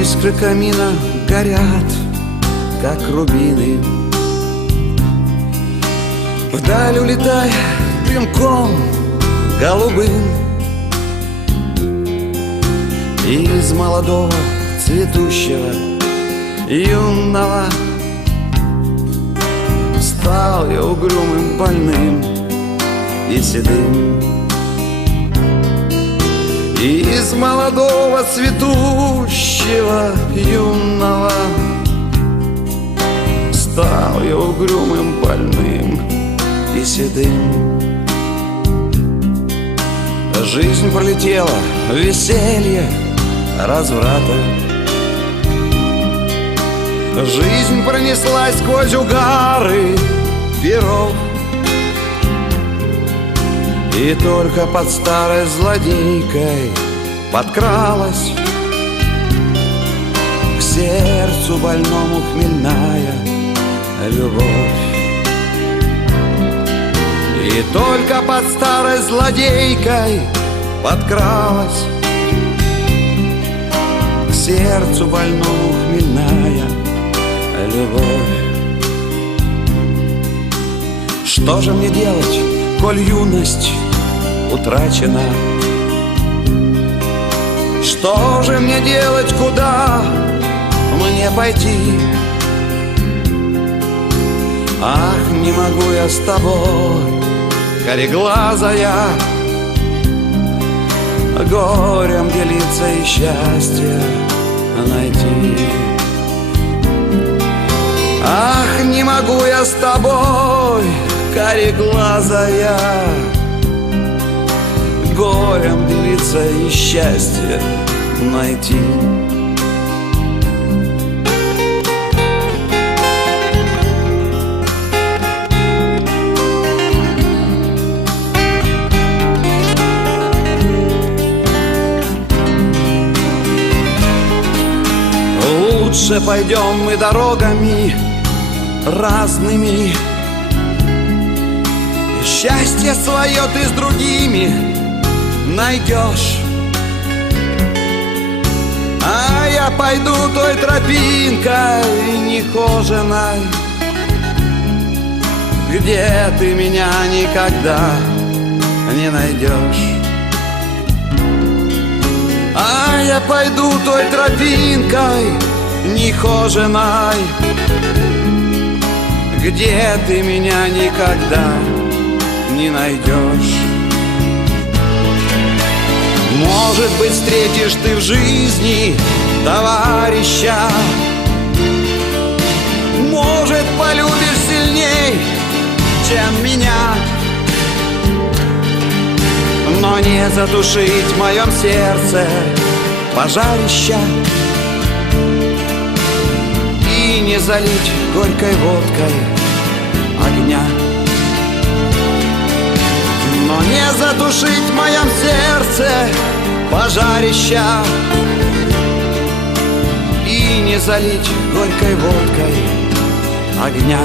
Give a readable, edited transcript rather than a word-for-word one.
Искры камина горят, как рубины. Вдаль улетая дымком голубым, из молодого цветущего юного стал я угрюмым, больным и седым. Из молодого цветущего юного стал я угрюмым, больным и седым. Жизнь пролетела, веселье, разврата. Жизнь пронеслась сквозь угары перов, и только под старой злодейкой подкралась к сердцу больному хмельная любовь. И только под старой злодейкой подкралась к сердцу больному хмельная любовь. Что же мне делать, коль юность утрачена? Что же мне делать, куда мне пойти? Ах, не могу я с тобой, кореглазая, горем делиться и счастье найти. Ах, не могу я с тобой, кореглазая, горем делиться и счастье найти. Лучше пойдем мы дорогами разными, и счастье свое ты с другими найдешь. А я пойду той тропинкой нехоженой, где ты меня никогда не найдешь. А я пойду той тропинкой нехоженой, где ты меня никогда не найдешь. Может быть, встретишь ты в жизни товарища, может, полюбишь сильней, чем меня, но не затушить в моем сердце пожарища и не залить горькой водкой огня, но не затушить в моем сердце пожарища и не залить горькой водкой огня.